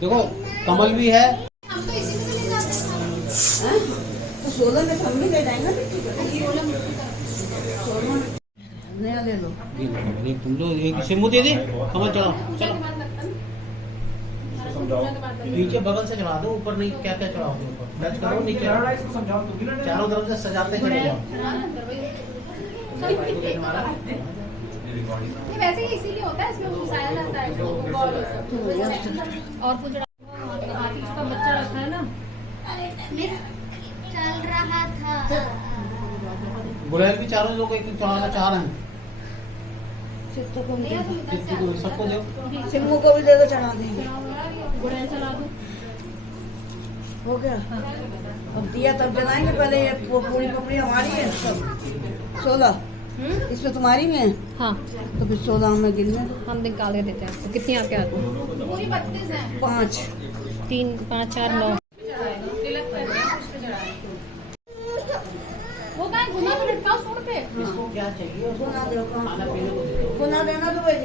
देखो कमल भी है। हम तो इसी में से ले जाते हैं। हैं? तो 16 में हम भी ले जाएंगे ना। 16 नया ले लो। ये तुम लोग एक सिमू दे दे, कमल चलाओ चलो। नीचे बगल से चला दो, ऊपर नहीं क्या क्या चढ़ाओगे ऊपर, टच करो नीचे चारों तरफ से सजाते चले जाओ। ये वैसे ही इसीलिए होता है, इसमें घुसाया जाता है जो बॉल और कुछ हाथी का बच्चा रखा है ना, चल रहा था। गुड़ैल भी चारों लोग एक चढ़ाना चाह रहे हैं। चित्तू को भी दे दो। किसी को सबको दो। सिम्मू को भी दे दो, चढ़ा देंगे। गुड़ैल चला दो। हो गया। अब दिया तब जलाएंगे, पहले ये पूरी पपड़ी हमारी है सब। 16 इसमें तुम्हारी में है। हाँ तो फिर 16 में गिनने दो। हम निकाल के देते हैं। तो कितनी आपके हाथ में? पूरी 32 है। 5 3 5 4 9 वो का घुमा के लटकाओ सूंड पे। इसको क्या चाहिए? उसको गुना दो, खाना पीने को दे दो। गुना देना दो भाई।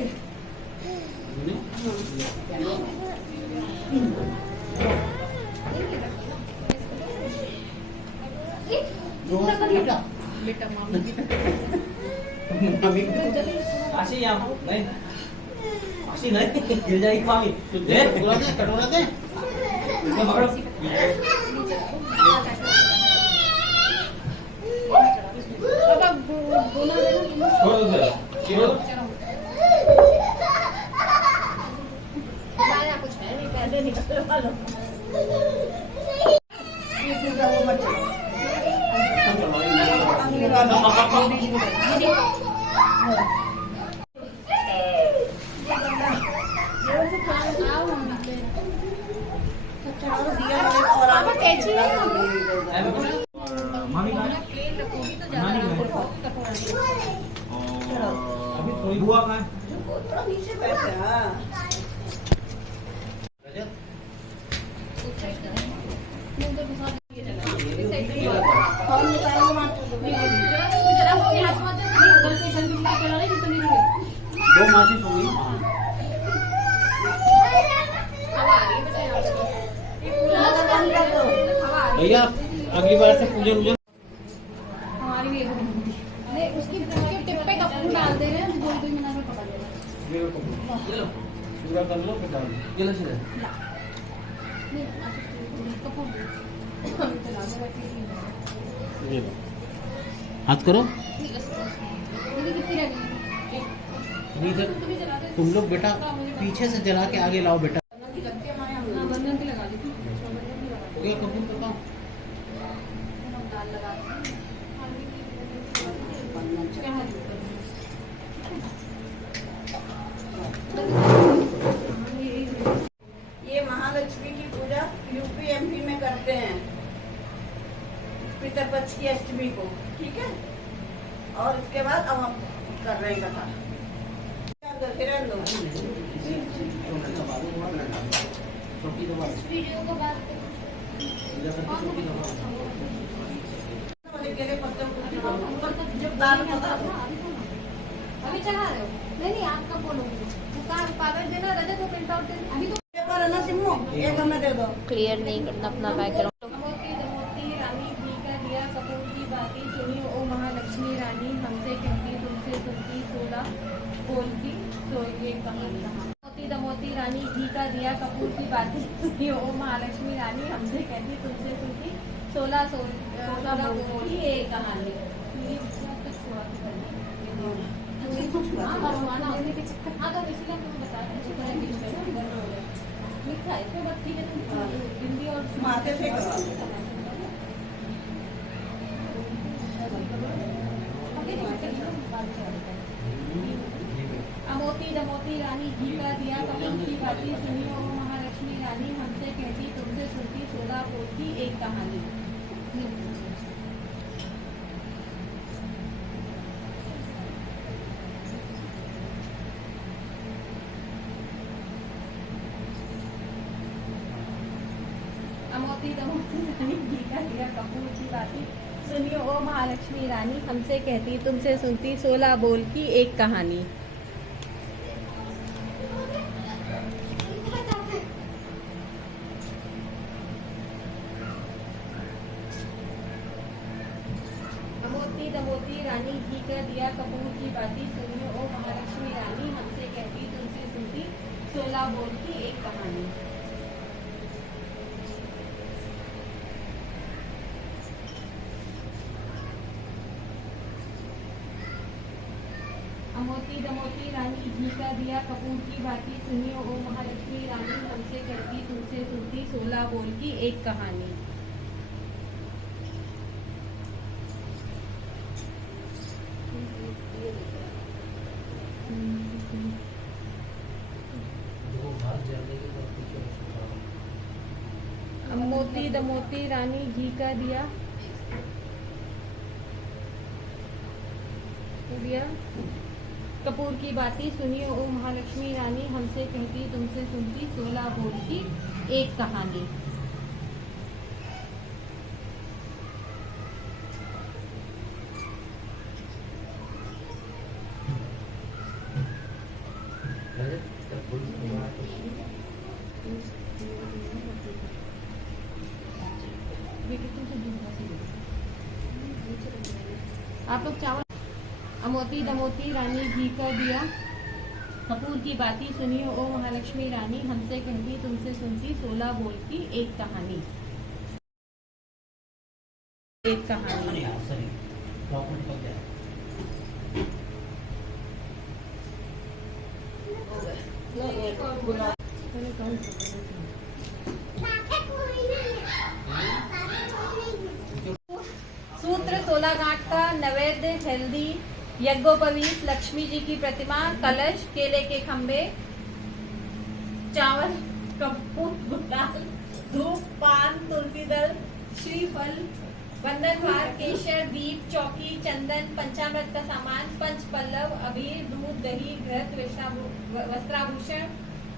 आशी यहाँ नहीं, आशी नहीं गिर जाएगी मामी। दे कटोरा दे, कटोरा दे। छोड़ दो सर, छोड़ दो। कुछ है नहीं, पहले निकलवा लो। मामी का अभी थोड़ी हुआ का थोड़ा नीचे बैठे। हाँ दो माचिस होंगी। भैया अगली बार से पूजन वूजन हमारी भी नहीं, उसकी टिप पे कपूर डाल दे रहे हैं, 2 मिनट में पकड़ लेना। पूरा कर लो फिर डाल दो। ये लो सीधे। कपूर ये लो। हाथ करो। कितनी रह गई? इधर तुम लोग बेटा पीछे से जला के आगे लाओ बेटा। हाँ, बंधन की लगा दी थी। ये कपूर बताओ। ये महालक्ष्मी की पूजा यूपी एमपी में करते हैं पितरपक्ष की अष्टमी को, ठीक है। और इसके बाद अब हम कर रहे हैं कथा। हिरण लो। वीडियो को बात केले पत्ते जब दाल अभी चढ़ा रहे हो? नहीं आप कब बोलोगे? कागज देना, रजत को प्रिंट आउट देना। अभी तो पेपर है ना सिम्मू, एक हमें दे दो। क्लियर नहीं करना अपना बैकग्राउंड। रानी घी का दिया कपूर की बाती सुनी, ओ महालक्ष्मी रानी हमसे कहती तुमसे सुनती 16 बोलती तो ये कहानी। मोती दमोती रानी घी का दिया कपूर की बाती सुनी, ओ महालक्ष्मी रानी हमसे कहती तुमसे सुनती 16 बोलती ये कहानी। हाँ तो इसलिए हम बता रहे लिखा है तो बस ठीक है, हिंदी और माथे से करो। अमोती दमोती रानी घी का दिया कपूर की बाती सुनी, ओ महालक्ष्मी रानी हमसे कहती तुमसे सुनती 16 बोलती एक कहानी। अमोती दमोती रानी घी का दिया कपूर की बाती सुनी, ओ महालक्ष्मी रानी हमसे कहती तुमसे सुनती 16 बोल की एक कहानी। का दिया कपूर की बाती सुनियो ओ महालक्ष्मी रानी हमसे कहती तुमसे सुनती 16 बोल की एक कहानी। अमोती दमोती रानी घी का दिया कपूर की बाती सुनियो ओ महालक्ष्मी रानी हमसे कहती तुमसे सुनती 16 बोल की एक कहानी। देखो भाग जाने के बाद पीछे हो सकता है। मोती दमोती रानी घी का दिया कपूर की बाती सुनियो ओ महालक्ष्मी रानी हमसे कहती तुमसे सुनती 16 बोल की एक कहानी। आप लोग चावल। अमोती दमोती रानी घी का दिया कपूर की बाती सुनियो ओ महालक्ष्मी रानी हमसे कहती तुमसे सुनती 16 बोल की एक कहानी। एक कहानी। सही डॉक्यूमेंट कब जाए। सूत्र 16 गांठ का नैवेद्य हल्दी यज्ञोपवीत लक्ष्मी जी की प्रतिमा कलश केले के खंबे चावल कपूर गुलाल धूप पान तुलसी दल श्रीफल बंधन हार केशर दीप चौकी चंदन पंचामृत का सामान पंच पल्लव अबीर दूध दही घृत वस्त्राभूषण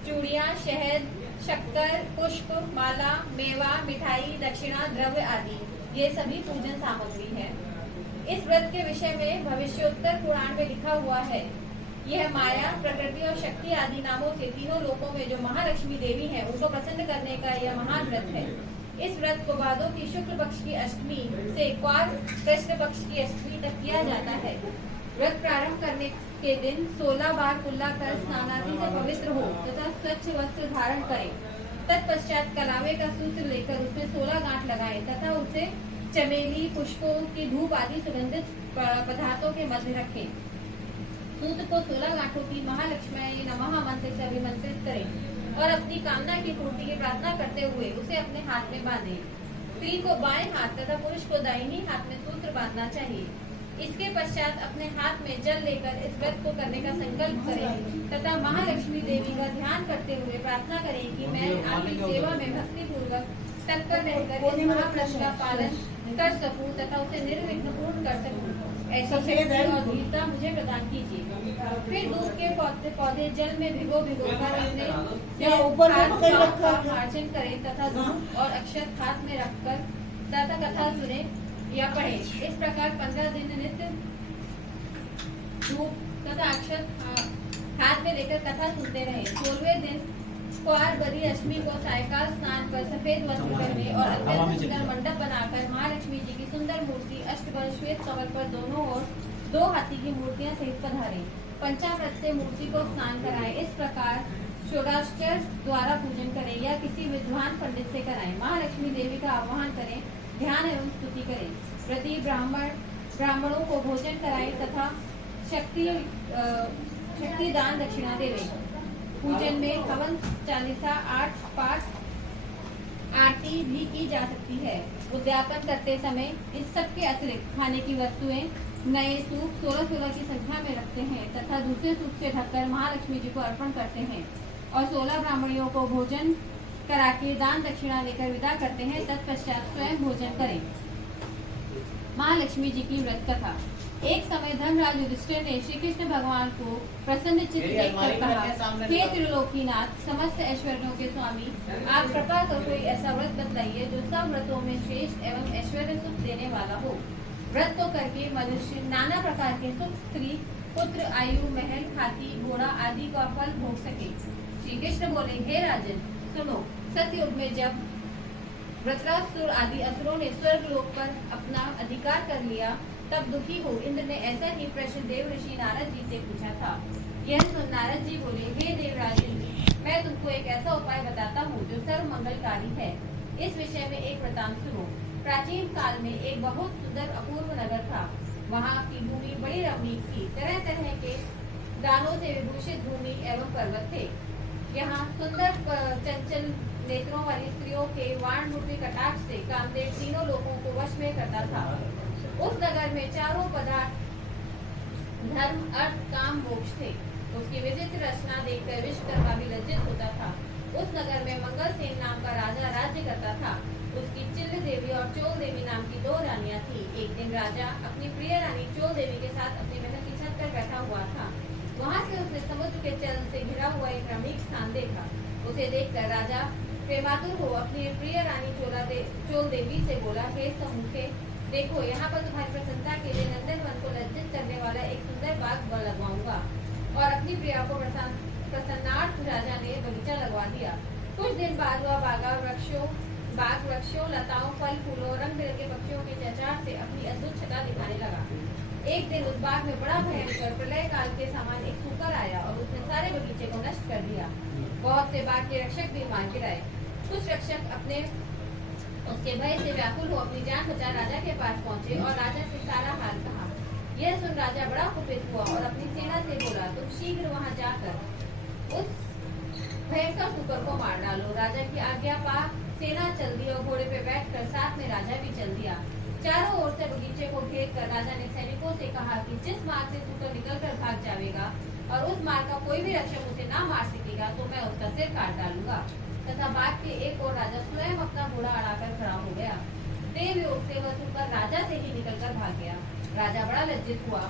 चूड़ियां शहद शक्कर पुष्प माला मेवा मिठाई दक्षिणा द्रव्य आदि ये सभी पूजन सामग्री है। इस व्रत के विषय में भविष्योत्तर पुराण में लिखा हुआ है। यह माया प्रकृति और शक्ति आदि नामों से तीनों लोकों में जो महालक्ष्मी देवी है उनको प्रसन्न करने का यह महान व्रत है। इस व्रत को भादों की शुक्ल पक्ष की अष्टमी से क्वार कृष्ण पक्ष की अष्टमी तक किया जाता है। व्रत प्रारंभ करने के दिन 16 बार कुल्ला कर स्नानादि से पवित्र हो तथा स्वच्छ वस्त्र धारण करें। तत्पश्चात कलावे का सूत्र लेकर उसमें 16 गांठ लगाएं तथा उसे चमेली पुष्पों की धूप आदि सुगंधित पदार्थों के मध्य रखें। सूत्र को 16 गांठों की महालक्ष्मी नमः मंत्र से अभिमंत्रित करें और अपनी कामना की पूर्ति की प्रार्थना करते हुए उसे अपने हाथ में बांधें। स्त्री को बाएं हाथ तथा पुरुष को दाहिनी हाथ में सूत्र बांधना चाहिए। इसके पश्चात अपने हाथ में जल लेकर इस व्रत को करने का संकल्प करें तथा महालक्ष्मी देवी का ध्यान करते हुए प्रार्थना करें कि मैं आपकी सेवा में भक्ति पूर्वक तत्पर रहकर इस महाव्रत का पालन कर सकूं तथा उसे निर्विघ्न पूर्ण कर सकूं। ऐसी शक्ति और वीरता मुझे प्रदान कीजिए। फिर दूध के पौधे जल में भिगो कर अर्चन करें तथा दूध और अक्षत हाथ में रखकर तथा कथा सुने या पढ़े। इस प्रकार 15 दिन नित्य धूप तथा अक्षत हाथ में लेकर कथा सुनते रहे। 16वें दिन क्वार बदी अष्टमी को सायकाल स्नान पर सफेद वस्त्र पहने और अत्यंत सुंदर मंडप बनाकर महालक्ष्मी जी की सुंदर मूर्ति अष्टबल श्वेत कमल पर दोनों ओर 2 हाथी की मूर्तियां सहित पधारें। पंचामृत से मूर्ति को स्नान कराएं। इस प्रकार षोडशाक्षर द्वारा पूजन करें या किसी विद्वान पंडित से कराएं। महालक्ष्मी देवी का आह्वान करें, ध्यान एवं स्तुति करें। प्रति ब्राह्मणों को भोजन कराएं तथा शक्ति दान दक्षिणा देवें। पूजन में हवन चालीसा 8 पाठ आरती भी की जा सकती है। उद्यापन करते समय इस सब के अतिरिक्त खाने की वस्तुएं नए सूप 16 की संख्या में रखते हैं तथा दूसरे सूप से ढककर महालक्ष्मी जी को अर्पण करते हैं और 16 ब्राह्मणियों को भोजन करा के दान दक्षिणा लेकर विदा करते हैं। तत्पश्चात स्वयं भोजन करें। महालक्ष्मी जी की व्रत कथा। एक समय धर्मराज युधिष्ठिर ने श्री कृष्ण भगवान को प्रसन्न चित्त देखकर कहा, हे त्रिलोकीनाथ, समस्त ऐश्वर्यों के स्वामी, आप कृपा कर कोई ऐसा व्रत बतलाइए जो सब व्रतों में श्रेष्ठ एवं ऐश्वर्य सुख देने वाला हो। व्रत को करके मनुष्य नाना प्रकार के सुख, स्त्री पुत्र आयु महल हाथी घोड़ा आदि का फल भोग सके। श्री कृष्ण बोले, हे राजन सुनो, सतयुग में जब वृत्रासुर आदि असुरों ने स्वर्ग लोक पर अपना अधिकार कर लिया तब दुखी हो इंद्र ने ऐसा ही प्रश्न देव ऋषि नारद जी से पूछा था। यह सुन नारद जी बोले, हे देवराज इंद्र, मैं तुमको एक ऐसा उपाय बताता हूँ जो सर्व मंगलकारी है। इस विषय में एक वृतांत सुनो। प्राचीन काल में एक बहुत सुंदर अपूर्व नगर था। वहाँ की भूमि बड़ी रमणीक थी। तरह तरह के दानों से विभूषित भूमि एवं पर्वत थे। यहाँ सुंदर चंचल नेत्रों वाली स्त्रियों के वाणरूपी कटाक्ष से कामदेव तीनों लोगों को वश में करता था। उस नगर में चारों पदार्थ धर्म, अर्थ, काम, मोक्ष थे। उसकी विचित्र रचना देखकर विश्वकर्मा भी लज्जित होता था। उस नगर में मंगलसेन नाम का राजा राज्य करता था। उसकी चिल्ल देवी और चोल देवी नाम की 2 रानियां थी। एक दिन राजा अपनी प्रिय रानी चोल देवी के साथ अपनी महल की छत पर बैठा हुआ था। वहां से उसने समुद्र के जल से घिरा हुआ एक रमणीक स्थान देखा। उसे देखकर राजा प्रेमातुर हो अपनी प्रिय रानी चोल देवी से बोला, हे समुखे, देखो यहाँ पर तुम्हारी प्रसन्नता के लिए नंदनवन को लज्जित करने वाला एक सुंदर बाग लगवाऊंगा। और अपनी प्रिया को प्रसन्नार्थ राजा ने बगीचा लगवा दिया। कुछ दिन बाद वह बाग वृक्षों, लताओं, फल फूलों और रंग बिरंगे पक्षियों के चहचहाट से अपनी अद्भुत छटा दिखाने लगा। एक दिन उस बाग में बड़ा भयंकर प्रलय काल के समान एक सूकर आया और उसने सारे बगीचे को नष्ट कर दिया। बहुत से बाग के रक्षक भी मार गिराए। कुछ रक्षक उसके भय से व्याकुल हो अपनी जान बचा राजा के पास पहुंचे और राजा से सारा हाल कहा। यह सुन राजा बड़ा कुपित हुआ और अपनी सेना से बोला, तुम शीघ्र वहां जाकर उस भयंकर सूकर को मार डालो। राजा की आज्ञा पा सेना चल दी और घोड़े पे बैठकर साथ में राजा भी चल दिया। चारों ओर से बगीचे को घेर कर राजा ने सैनिकों से कहा कि जिस मार्ग से सूकर निकलकर भाग जाएगा और उस मार्ग का कोई भी रक्षक उसे ना मार सकेगा तो मैं उसका सिर काट डालूंगा। तथा बाग के एक और राजा स्वयं अपना घोड़ा अड़ाकर खड़ा हो गया। देव योग से वह सूकर राजा से ही निकलकर भाग गया। राजा बड़ा लज्जित हुआ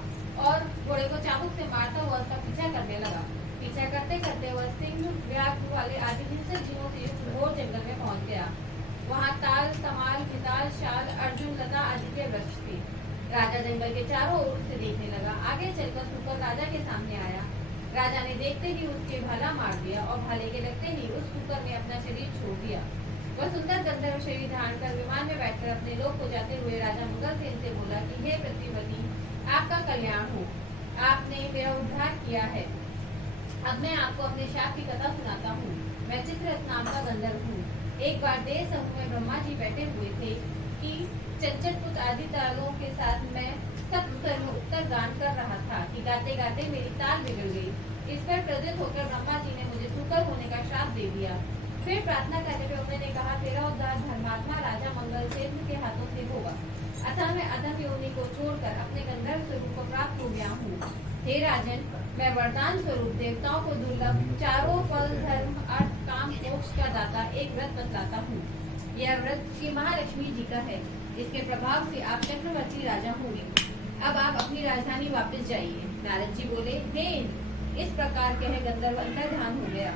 और घोड़े को चाबुक से मारता हुआ उसका पीछा करने लगा। पीछा करते करते वह सिंह, व्याघ्र वाले आदि हिंसक जीवों से युक्त घोर जंगल में पहुंच गया। वहाँ ताल, तमाल, भिताल, शाल, अर्जुन, लता आदि के वृक्ष थे। राजा जंगल के चारों ओर से देखने लगा। आगे चलकर सूकर राजा के सामने आया। राजा ने देखते ही उसके भाला मार दिया और भाले के लगते ही उस सूकर ने अपना शरीर छोड़ दिया। वह सुंदर गंधर्व शरीर धारण कर विमान में बैठकर अपने लोक को जाते हुए राजा मंगलसेन से बोला कि हे पृथ्वीपति, आपका कल्याण हो, आपने मेरा उद्धार किया है। अब मैं आपको अपने शाप की कथा सुनाता हूँ। मैं चित्ररथ नाम का गंधर्व हूँ। एक बार देव समूह में ब्रह्मा जी बैठे हुए थे कि चंचल आदि तालों के साथ मैं सब उत्तर गान कर रहा था कि गाते गाते मेरी ताल बिगड़ गई। इस पर क्रोधित होकर ब्रह्मा जी ने मुझे सूकर होने का श्राप दे दिया। फिर प्रार्थना करने पे उन्होंने कहा, तेरा उद्धार धर्मात्मा राजा मंगलसेन के हाथों से होगा। अतः मैं अधम योनि को छोड़कर अपने गंधर्व स्वरूप को प्राप्त हो गया हूँ। हे राजन, मैं वरदान स्वरूप देवताओं को दुर्लभ चारों फल, धर्म, अर्थ, काम, मोक्ष का दाता एक व्रत बतलाता हूँ। यह व्रत श्री महालक्ष्मी जी का है। इसके प्रभाव से आप चक्रवर्ती राजा होंगे। अब आप अपनी राजधानी वापस जाइए। नारद जी बोले, हे इंद्र, इस प्रकार कह गंधर्व अंतर्धान हो गया।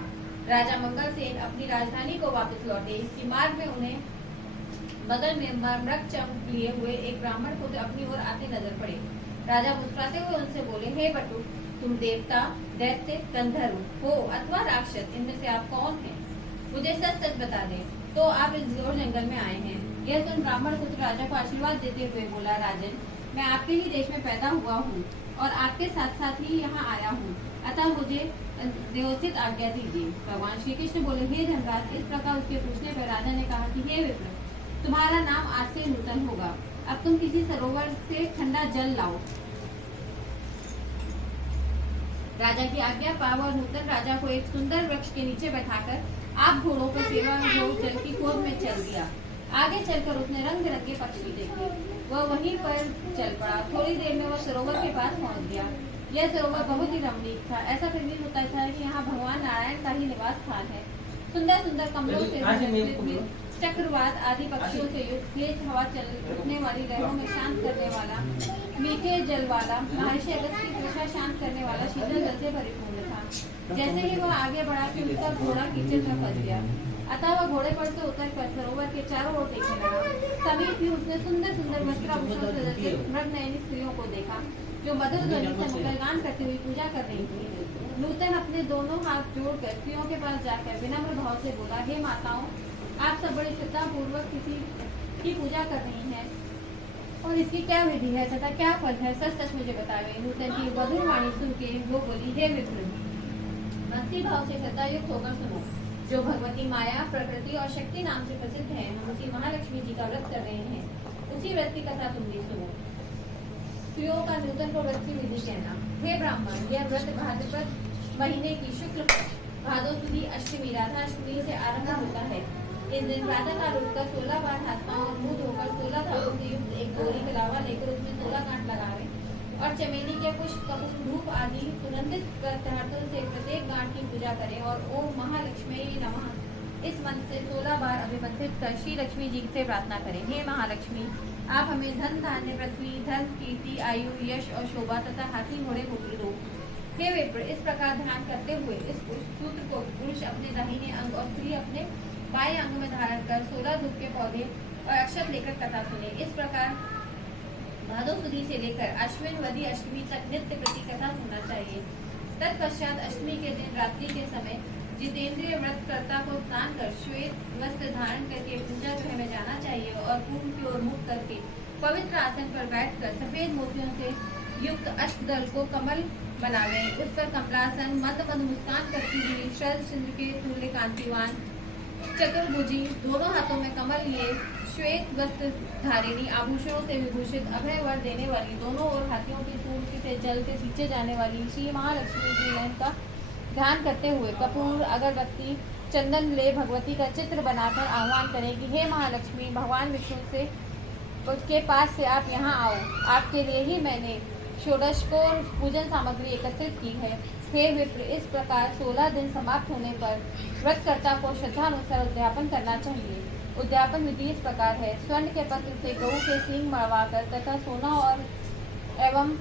राजा मंगलसेन अपनी राजधानी को वापस लौटे। इसी मार्ग में उन्हें बगल में मृग चंप लिए हुए एक ब्राह्मण पुत्र अपनी ओर आते नजर पड़े। राजा मुस्कुराते हुए उनसे बोले, हे बटु, तुम देवता, दैत्य, गंधर्व हो अथवा राक्षस, इनमें से आप कौन हैं? मुझे सच सच बता दें तो आप इस घोर जंगल में आए हैं। यह सुन ब्राह्मण पुत्र राजा को आशीर्वाद देते हुए बोला, राजन, मैं आपके ही देश में पैदा हुआ हूँ और आपके साथ साथ ही यहाँ आया हूँ। अतः मुझे देवोचित आज्ञा दीजिए। भगवान श्री कृष्ण बोले, हे धनराज। इस प्रकार उसके पूछने पर राजा ने कहा कि हे विप्र, तुम्हारा नाम आज से नूतन होगा। अब तुम किसी सरोवर से ठंडा जल लाओ। राजा की आज्ञा पाकर नूतन राजा को एक सुंदर वृक्ष के नीचे बैठाकर आप घोड़ों को सेवा हो जल की खोज में चल दिया। आगे चलकर उसने रंग बिरंगे पक्षी देखे। वह वहीं पर चल पड़ा। थोड़ी देर में वह सरोवर के पास पहुंच गया। यह सरोवर बहुत ही रमणीक था। ऐसा प्रतीत होता था कि यहाँ भगवान नारायण का ही निवास स्थान है। सुंदर सुंदर कमलों से चक्रवात आदि पक्षियों से युक्त, तेज हवा चलने वाली लहरों में शांत करने वाला, मीठे जल वाला, महर्षि अगस्त्य की तृषा शांत करने वाला शीतल जल से परिपूर्ण था। जैसे ही वह आगे बढ़ा कि उसका घोड़ा कीचड़ में फंस गया। अतः वह घोड़े पर से उतर कर सरोवर के चारों ओर देखने लगा। समीप ही उसने सुंदर सुंदर वस्त्राभूषण से लज्जित मृगनयनी स्त्रियों को देखा जो मधुर ध्वनि से मंगलगान करते हुए पूजा कर रही थी। नूतन अपने दोनों हाथ जोड़कर स्त्रियों के पास जाकर विनम्र भाव से बोला, हे माताओं, आप सब बड़े श्रद्धा पूर्वक किसी की पूजा कर रही हैं और इसकी क्या विधि है तथा क्या फल है, सच सच मुझे बतावे। नूतन की मधुर वाणी सुन के वो बोली, हे विप्र, भक्ति भाव से श्रद्धा युक्त होकर सुनो। जो भगवती माया, प्रकृति और शक्ति नाम से प्रसिद्ध है, हम उसी महालक्ष्मी जी का व्रत कर रहे हैं। उसी व्रत की कथा तुम भी सुनो। स्त्रियों का नूतन को व्रत की विधि कहना। हे ब्राह्मण, यह व्रत भाद्रपद महीने की शुक्ल भादो सुदी अष्टमी राधाष्टमी से आरंभ होता है। इस दिन प्रातः काल उठकर 16 बार हाथ पांव और मुंह धोकर 16 धागों से युक्त एक बोरी कलावा लेकर उसमें 16 गांठ लगावे और चमेली के पुष्प, कपूर, धूप आदि सुगंधित पदार्थों से प्रत्येक गांठ की पूजा करें और ओम महालक्ष्मी नमः इस मंत्र से 16 बार अभिमंत्रित कर श्री लक्ष्मी जी से प्रार्थना करें। हे महालक्ष्मी, आप हमें धन, धान्य, पृथ्वी, धन, कीर्ति, आयु, यश और शोभा तथा हाथी घोड़े पुत्र दो। हे विप्र, इस प्रकार ध्यान करते हुए इस सूत्र को पुरुष अपने दाहिने अंग और स्त्री अपने बाएं अंग में धारण कर 16 धूप के पौधे और अक्षत लेकर कथा सुने। इस प्रकार भादो सुदी से लेकर अश्विन वदी अष्टमी तक नित्य प्रति कथा सुनना चाहिए। तत्पश्चात अष्टमी के दिन रात्रि के समय जितेंद्रिय व्रतकर्ता को स्नान कर श्वेत वस्त्र धारण करके पूजा गृह में जाना चाहिए और पूर्व की ओर मुख करके पवित्र आसन पर बैठकर सफेद मोतियों से युक्त अष्टदल को कमल बनावे। उस पर कमलासन मंद मंद मुस्कान करती हुई शरद चंद्र के तुल्य कांतिवान चतुर्भुजी दोनों हाथों में कमल लिए श्वेत वस्त्र धारिणी आभूषणों से विभूषित अभय वर देने वाली दोनों ओर हाथियों की सूंड से जल के सींचे जाने वाली श्री महालक्ष्मी जी का ध्यान करते हुए कपूर, अगरबत्ती, चंदन ले भगवती का चित्र बनाकर आह्वान करें कि हे महालक्ष्मी, भगवान विष्णु से उसके पास से आप यहाँ आओ। आपके लिए ही मैंने षोडश को पूजन सामग्री एकत्रित की है। हे विप्र, इस प्रकार 16 दिन समाप्त होने पर व्रतकर्ता को श्रद्धानुसार उद्यापन करना चाहिए। उद्यापन विधि इस प्रकार है। स्वर्ण के पत्र से गऊ के सींग मरवाकर तथा सोना और एवं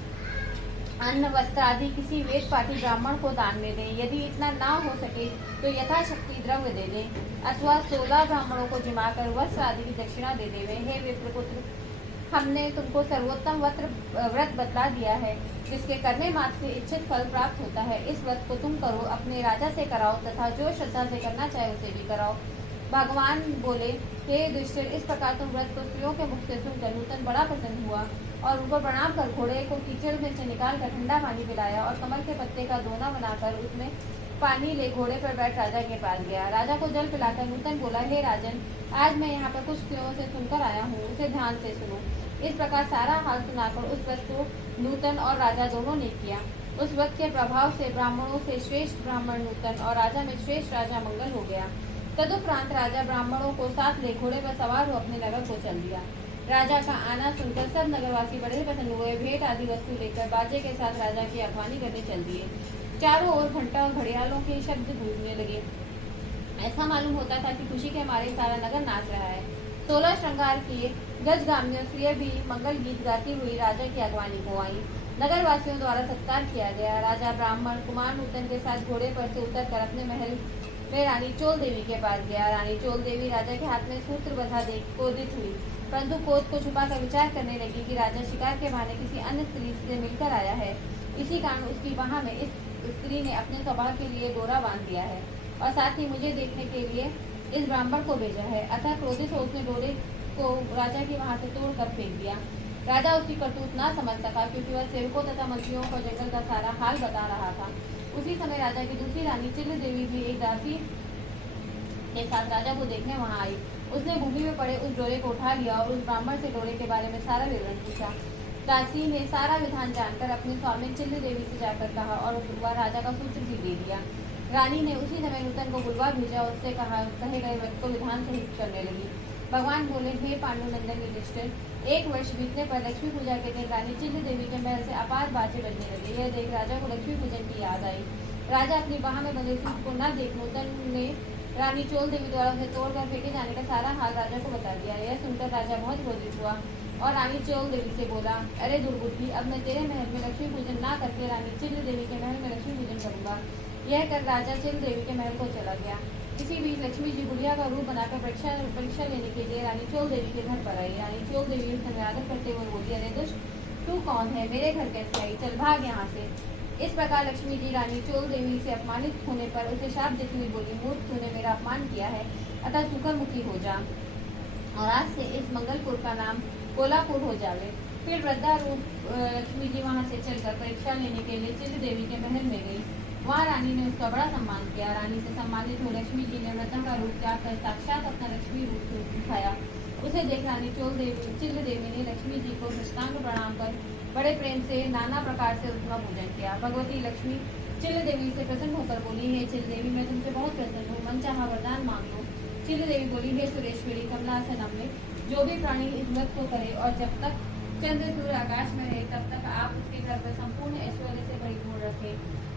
अन्न, वस्त्र आदि किसी वेद पाठी ब्राह्मण को दान में दें। यदि इतना ना हो सके तो यथाशक्ति द्रव्य दे दें अथवा 16 ब्राह्मणों को जिमाकर वस्त्र आदि की दक्षिणा दे देवे। हे विप्रपुत्र, हमने तुमको सर्वोत्तम व्रत बतला दिया है, जिसके करने मात्र से इच्छित फल प्राप्त होता है। इस व्रत को तुम करो, अपने राजा से कराओ तथा जो श्रद्धा से करना चाहे उसे भी कराओ। भगवान बोले, हे युधिष्ठिर, इस प्रकार तुम व्रत को स्त्रियों के मुख से सुनकर नूतन बड़ा प्रसन्न हुआ और उनको प्रणाम कर घोड़े को कीचड़ में से निकाल कर ठंडा पानी पिलाया और कमल के पत्ते का दोना बनाकर उसमें पानी ले घोड़े पर बैठ राजा के पास गया। राजा को जल पिलाकर नूतन बोला, हे राजन, आज मैं यहाँ पर कुछ स्त्रियों से सुनकर आया हूँ, उसे ध्यान से सुनो। इस प्रकार सारा हाल सुनाकर उस व्रत को नूतन और राजा दोनों ने किया। उस व्रत के प्रभाव से ब्राह्मणों से श्रेष्ठ ब्राह्मण नूतन और राजा में श्रेष्ठ राजा मंगल हो गया। तदुपरांत राजा ब्राह्मणों को साथ ले घोड़े पर सवार हो अपने नगर को चल दिया। राजा का आना सुनकर सब नगरवासी बड़े प्रसन्न हुए। भेंट आदि वस्तु लेकर बाजे के साथ राजा की अगवानी करने चल दिए। चारों ओर घंटा और घड़ियालों के शब्द गूंजने लगे। ऐसा मालूम होता था कि खुशी के मारे सारा नगर नाच रहा है। 16 श्रृंगार किए गजगामियों स्त्रियां भी मंगल गीत गाती हुई राजा की अगवानी को आई। नगरवासियों द्वारा सत्कार किया गया। राजा ब्राह्मण कुमार नूतन के साथ घोड़े पर से उतरकर अपने महल में रानी चोल देवी के पास गया। रानी चोल देवी राजा के हाथ में सूत्र बंधा देख क्रोधित हुई, परंतु क्रोध को छुपाकर विचार करने लगी कि राजा शिकार के बहाने किसी अन्य स्त्री से मिलकर आया है। इसी कारण उसकी बाह में इस स्त्री ने अपने स्वभाव के लिए डोरा बांध दिया है और साथ ही मुझे देखने के लिए इस ब्राह्मण को भेजा है। अतः क्रोधित हो उसने डोरे को राजा की वहां से तोड़कर फेंक दिया। राजा उसकी करतूत ना समझ सका, क्योंकि वह सेवकों तथा मंत्रियों को जंगल का सारा हाल बता रहा था। उसी समय राजा की दूसरी रानी चिल्ल देवी भी एक दासी के साथ राजा को देखने वहां आई। उसने भूमि में पड़े उस डोरे को उठा लिया और उस ब्राह्मण से डोरे के बारे में सारा विवरण पूछा। दासी ने सारा विधान जानकर अपने स्वामी चिल्ल देवी से जाकर कहा और वह राजा का सूत्र भी दे दिया। रानी ने उसी समय नूतन को बुलवा भेजा और उससे कहे गए व्रत को विधान सहित करने लगी। भगवान बोले, हे पांडुनंदन युधिष्ठिर, 1 वर्ष बीतने पर लक्ष्मी पूजा के दिन रानी चिल्ल देवी के महल से अपार बाजे बजने लगे। यह देख राजा को लक्ष्मी पूजन की याद आई। राजा अपनी बाह में बंधे सूत्र को न देख नूतन ने रानी चोल देवी द्वारा उसे तोड़कर फेंके जाने का सारा हाल राजा को बता दिया। यह सुनकर राजा बहुत क्रोधित हुआ और रानी चोल देवी से बोला, अरे दुर्बुद्धि, अब मैं तेरे महल में लक्ष्मी पूजन ना करके रानी चिल्ल देवी के महल में लक्ष्मी पूजन करूंगा। यह कर राजा चिल्ल देवी के महल को चला गया। इसी बीच लक्ष्मी जी गुड़िया का रूप बनाकर परीक्षा लेने के लिए रानी चोल देवी के घर पर आई। रानी चोल देवी उसका निरादर करते हुए बोली, अरे दुष्ट, तू कौन है? मेरे घर कैसे आई? चल भाग यहाँ से। इस प्रकार लक्ष्मी जी रानी चोल देवी से अपमानित होने पर उसे शाप देती हुई बोली, मूर्ख, तूने मेरा अपमान किया है, अतः सुकर मुखी हो जा और आज से इस मंगलपुर का नाम कोलापुर हो जावे। फिर वृद्धा रूप लक्ष्मी जी वहाँ से चलकर परीक्षा लेने के लिए चिल्ल देवी के महल में गई। वहाँ रानी ने उसका बड़ा सम्मान किया। रानी से सम्मानित हो लक्ष्मी जी ने वृद्धा का रूप त्याग कर साक्षात अपना लक्ष्मी रूप दिखाया। उसे देख रानी चिल्ल देवी ने लक्ष्मी जी को साष्टांग प्रणाम कर बड़े प्रेम से नाना प्रकार से उसका पूजन किया। भगवती लक्ष्मी चिल्ल देवी से प्रसन्न होकर बोली, हे चिल्ल देवी, मैं तुमसे बहुत प्रसन्न हूँ, मन चाहा वरदान मांग लो। चिल्ल देवी बोली, हे सुरेश्वरी कमलासन अम्बे, जो भी प्राणी इस व्रत को करे और जब तक चंद्र सूर्य आकाश में रहे तब तक आप उसके घर पर संपूर्ण ऐश्वर्य से परिपूर्ण रखे।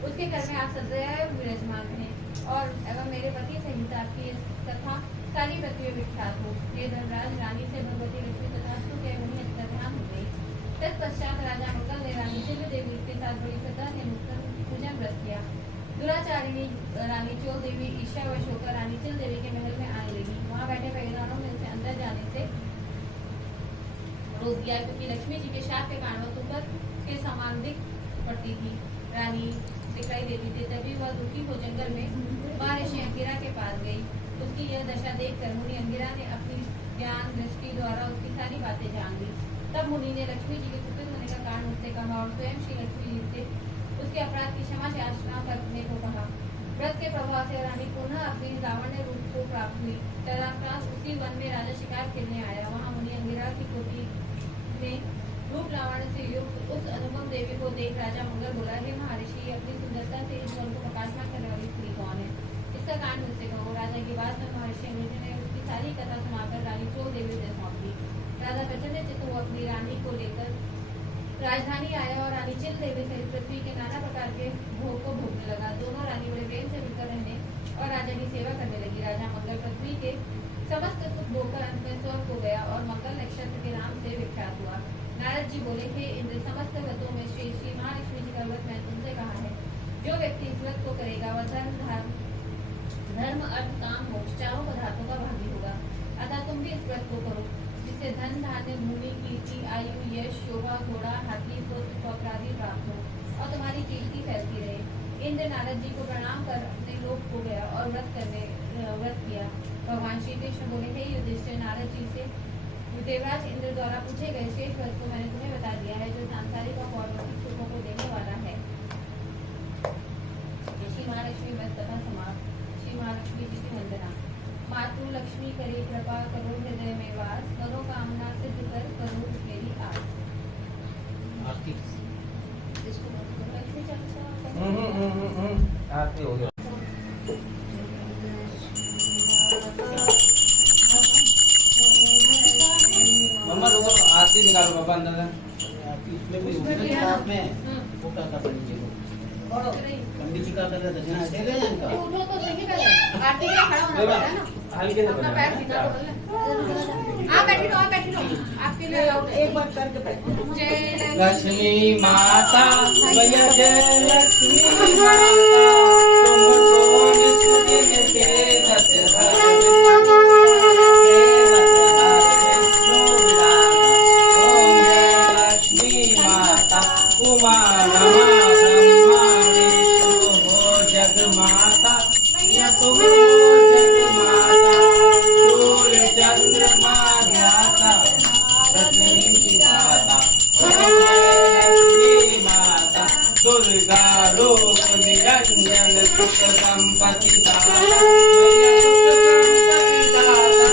उसके घर में आप सदैव विराजमान हैं और एवं मेरे पति सहित आपकी कथा सारी पृथ्वी विख्यात हो। हे धर्मराज, रानी से भगवती लक्ष्मी तथास्तु के वही अंतर्ध्यान हो गई। तत्पश्चात राजा मंगल ने रानी चिल्ल देवी के साथ बड़ी श्रद्धा से पूजन व्रत किया। दुराचारिणी रानी चोल देवी ईर्ष्यावश होकर रानी चिल्ल देवी के महल में आने लगी। वहाँ बैठे पहलवानों ने उसे अंदर जाने से रोक दिया, क्योंकि लक्ष्मी जी के शाप के कारण वह सुंदर के समान दिख पड़ती थी, रानी दिखाई देती थी। तभी वह दुखी हो जंगल में महर्षि अंगिरा के पास गई। उसकी यह दशा देखकर मुनि अंगिरा ने अपनी ज्ञान दृष्टि द्वारा उसकी सारी बातें जान ली। तब मुनि ने लक्ष्मी जी के कुपित होने का कारण उससे कहा और स्वयं श्री लक्ष्मी जी से उसके अपराध की क्षमा याचना करने को कहा। व्रत के प्रभाव से रानी पुनः अपनी लावण्य रूप को प्राप्त हुई। तदुपरांत उसी वन में राजा शिकार खेलने आया। वहाँ मुनि अंगिरा की कोठी में रूप लावण्य से युक्त उस अनुपम देवी को देख राजा मंगल बोला, हे महर्षि, अपनी सुंदरता से इस वन को प्रकाशमान करने वाली स्त्री कौन है? इसका कारण मुझसे कहो। राजा की बात सुन महर्षि अंगिरा ने उसकी सारी कथा सुनाकर रानी चोल देवी से सौंप दी। राजा प्रचंड चित्त हुआ अपनी रानी को लेकर राजधानी आया और रानी चिल्ल देवी सहित पृथ्वी के नाना प्रकार के भोग को भोगने लगा। दोनों रानी बड़े प्रेम से मिलकर रहने और राजा की सेवा करने लगी। राजा मंगल पृथ्वी के समस्त सुख भोगकर अंत में स्वर्ग को गया और मंगल नक्षत्र के नाम से विख्यात हुआ। नारद जी बोले, हे इंद्र, समस्त व्रतों में श्री महालक्ष्मी जी का व्रत मैंने तुमसे कहा है। जो व्यक्ति इस व्रत को करेगा वह धर्म अर्थ काम मोक्ष चारों पदार्थों का भागी होगा। अतः तुम भी इस व्रत को करो, जिससे धन धान्य भूमि कीर्ति आयु यश शोभा घोड़ा हाथी पुत्र पौत्र आदि प्राप्त हो और तुम्हारी कीर्ति फैलती रहे। इंद्र नारद जी को प्रणाम कर अपने लोक को गया और व्रत किया। भगवान श्री कृष्ण बोले, हे युधिष्ठिर, नारद जी से देवराज इंद्र द्वारा पूछे गए शेष व्रत को मैंने तुम्हें बता दिया है, जो सांसारिक और भौतिक सुखों को देने वाला है। श्री महालक्ष्मी व्रत कथा समाप्त। श्री महालक्ष्मी जी की वंदना। मातृ लक्ष्मी करे कृपा, करो हृदय में वास, मनोकामना सिद्ध कर, करो मेरी आस। आरती लक्ष्मी चरित्र आरती हो गया। मम्मा रुको, आरती निकालो बाबा अंदर से। आरती इसमें कोई उसमें भी है साथ में वो क्या कर पंडित जी को? और पंडित जी क्या कर रहे थे? दक्षिणा देगा या इनका? उठो तो सही पहले आरती के लिए खड़ा होना पड़ता है ना। हल्के से अपना पैर सीधा कर ले। आप बैठी रहो, आप बैठी रहो, आपके लिए एक बार करके बैठो। जय लक्ष्मी माता, भैया जय लक्ष्मी माता, तुमको निष्ठुर के उमा रमा ब्रह्माणी तुम हो जग माता, या तुम हो जग माता, सूर्य चंद्रमा ध्याता, रजनी माता, लक्ष्मी माता, दुर्गा रूप निरंजन सुख संपत्ति दाता, सुख संपत्ति दाता,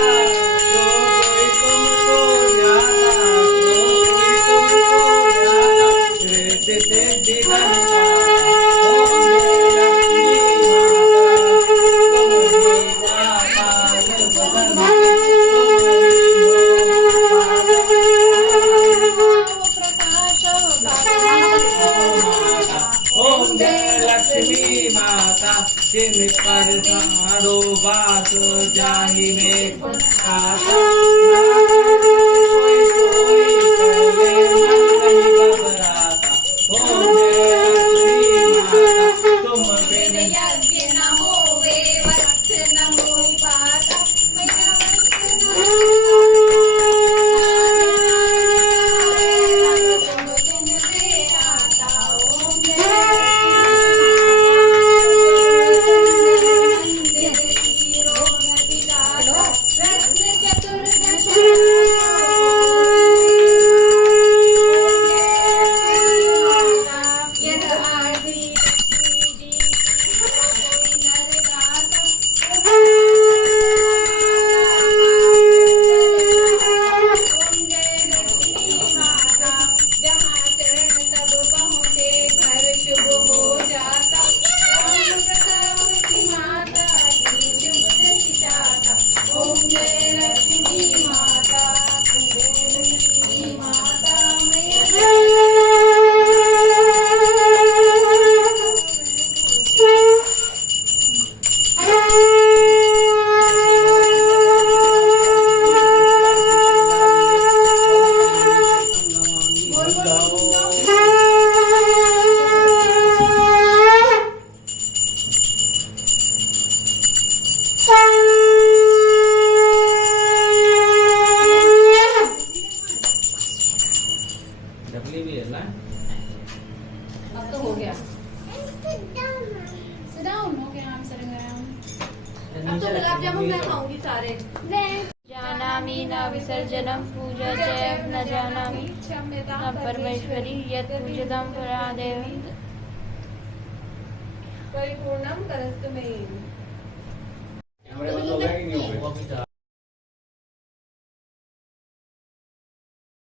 जो कोई तुमको ध्याता, जो कोई तुमको ध्याता, सिद्धि सिद्धि धन पाता। ओम जय लक्ष्मी माता, जिन पर तारो वास जाहि में खाता, कोई कोई करे मन नहीं घबराता। ओम जय लक्ष्मी माता, तुम बिन यज्ञ न होवे, वत्स न मोहि पाता, मैया वत्स न तुम बिन से आता। ओम जय रत्न चतुर्दश भी है ना। अब तो हो गया। Sit down. Okay, I'm sitting around. अब तो गुलाब जामुन मैं खाऊंगी सारे। जानामि न विसर्जनं पूजा च न जानामि न परमेश्वरी यत् पूजितं परादेव परिपूर्णम करस्तु मे। वो भी था।